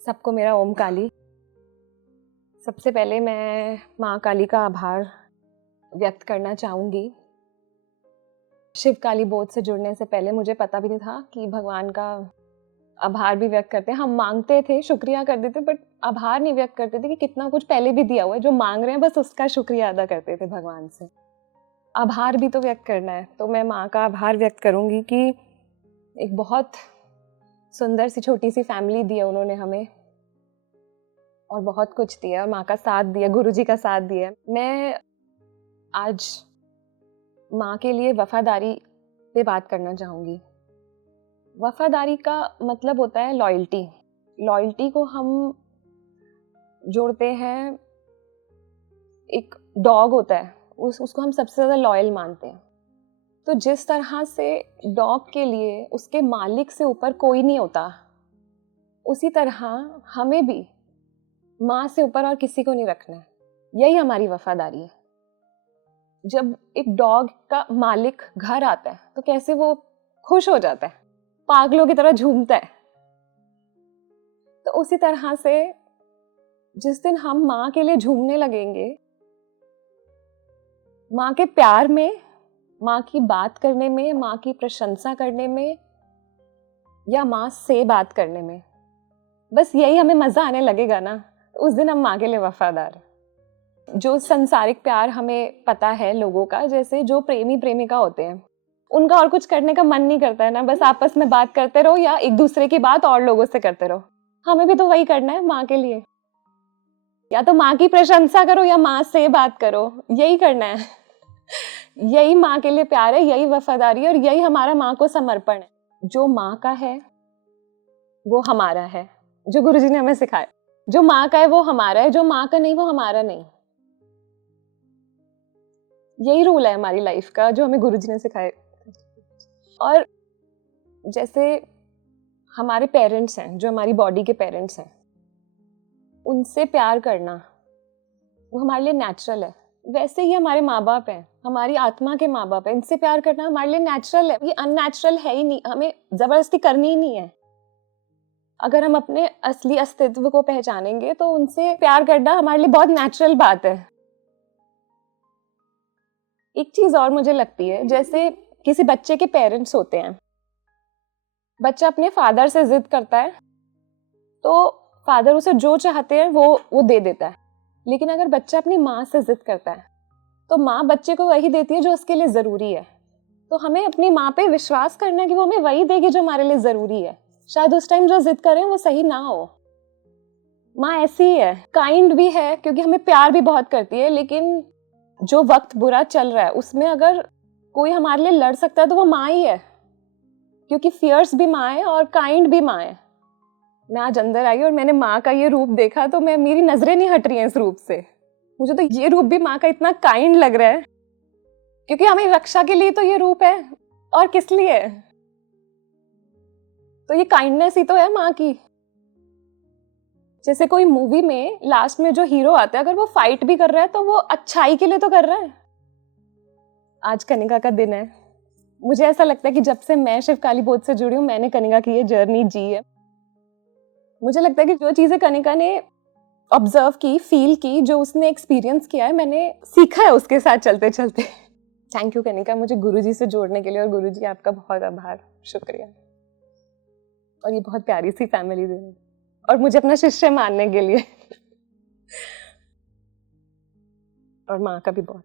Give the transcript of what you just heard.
सबको मेरा ओम काली। सबसे पहले मैं माँ काली का आभार व्यक्त करना चाहूँगी। शिव काली बोध से जुड़ने से पहले मुझे पता भी नहीं था कि भगवान का आभार भी व्यक्त करते हैं। हम मांगते थे, शुक्रिया कर देते, बट आभार नहीं व्यक्त करते थे कि कितना कुछ पहले भी दिया हुआ है, जो मांग रहे हैं बस उसका शुक्रिया अदा करते थे भगवान से। आभार भी तो व्यक्त करना है, तो मैं माँ का आभार व्यक्त करूँगी कि एक बहुत सुंदर सी छोटी सी फैमिली दी है उन्होंने हमें, और बहुत कुछ दिया, माँ का साथ दिया, गुरुजी का साथ दिया। मैं आज माँ के लिए वफादारी पे बात करना चाहूँगी। वफादारी का मतलब होता है लॉयल्टी। लॉयल्टी को हम जोड़ते हैं, एक डॉग होता है, उसको हम सबसे ज़्यादा लॉयल मानते हैं। तो जिस तरह से डॉग के लिए उसके मालिक से ऊपर कोई नहीं होता, उसी तरह हमें भी माँ से ऊपर और किसी को नहीं रखना है। यही हमारी वफादारी है। जब एक डॉग का मालिक घर आता है तो कैसे वो खुश हो जाता है, पागलों की तरह झूमता है। तो उसी तरह से जिस दिन हम माँ के लिए झूमने लगेंगे, माँ के प्यार में, माँ की बात करने में, माँ की प्रशंसा करने में, या माँ से बात करने में, बस यही हमें मजा आने लगेगा ना, उस दिन हम माँ के लिए वफादार हैं। जो संसारिक प्यार हमें पता है लोगों का, जैसे जो प्रेमी प्रेमिका होते हैं, उनका और कुछ करने का मन नहीं करता है ना, बस आपस में बात करते रहो या एक दूसरे की बात और लोगों से करते रहो। हमें भी तो वही करना है माँ के लिए, या तो माँ की प्रशंसा करो या माँ से बात करो, यही करना है। यही माँ के लिए प्यार है, यही वफादारी है, और यही हमारा माँ को समर्पण है। जो माँ का है वो हमारा है, जो गुरुजी ने हमें सिखाया। जो माँ का है वो हमारा है, जो माँ का नहीं वो हमारा नहीं। यही रूल है हमारी लाइफ का, जो हमें गुरुजी ने सिखाया। और जैसे हमारे पेरेंट्स हैं, जो हमारी बॉडी के पेरेंट्स हैं, उनसे प्यार करना वो हमारे लिए नेचुरल है। वैसे ही हमारे माँ बाप हैं, हमारी आत्मा के माँ बाप हैं, इनसे प्यार करना हमारे लिए नेचुरल है। ये अननेचुरल है ही नहीं, हमें जबरदस्ती करनी ही नहीं है। अगर हम अपने असली अस्तित्व को पहचानेंगे तो उनसे प्यार करना हमारे लिए बहुत नेचुरल बात है। एक चीज और मुझे लगती है, जैसे किसी बच्चे के पेरेंट्स होते हैं, बच्चा अपने फादर से जिद करता है तो फादर उसे जो चाहते हैं वो दे देता है। लेकिन अगर बच्चा अपनी माँ से जिद करता है तो माँ बच्चे को वही देती है जो उसके लिए जरूरी है। तो हमें अपनी माँ पे विश्वास करना है कि वो हमें वही देगी जो हमारे लिए जरूरी है। शायद उस टाइम जो जिद करें वो सही ना हो। माँ ऐसी ही है, काइंड भी है क्योंकि हमें प्यार भी बहुत करती है, लेकिन जो वक्त बुरा चल रहा है उसमें अगर कोई हमारे लिए लड़ सकता है तो वो माँ ही है, क्योंकि फियर्स भी माँ है और काइंड भी माँ है। मैं आज अंदर आई और मैंने माँ का ये रूप देखा तो मेरी नजरें नहीं हट रही हैं इस रूप से। मुझे तो ये रूप भी माँ का इतना काइंड लग रहा है, क्योंकि हमें रक्षा के लिए तो ये रूप है, और किस लिए? तो ये काइंडनेस ही तो है माँ की। जैसे कोई मूवी में लास्ट में जो हीरो आता है, अगर वो फाइट भी कर रहा है तो वो अच्छाई के लिए तो कर रहा है। आज कनिका का दिन है। मुझे ऐसा लगता है कि जब से मैं शिव काली बोध से जुड़ी हूँ, मैंने कनिका की ये जर्नी जी है। मुझे लगता है कि जो चीजें कनिका ने ऑब्जर्व की, फील की, जो उसने एक्सपीरियंस किया है, मैंने सीखा है उसके साथ चलते चलते। थैंक यू कनिका, मुझे गुरुजी से जोड़ने के लिए, और गुरुजी आपका बहुत आभार, शुक्रिया। और ये बहुत प्यारी सी फैमिली देने, और मुझे अपना शिष्य मानने के लिए, और माँ का भी बहुत।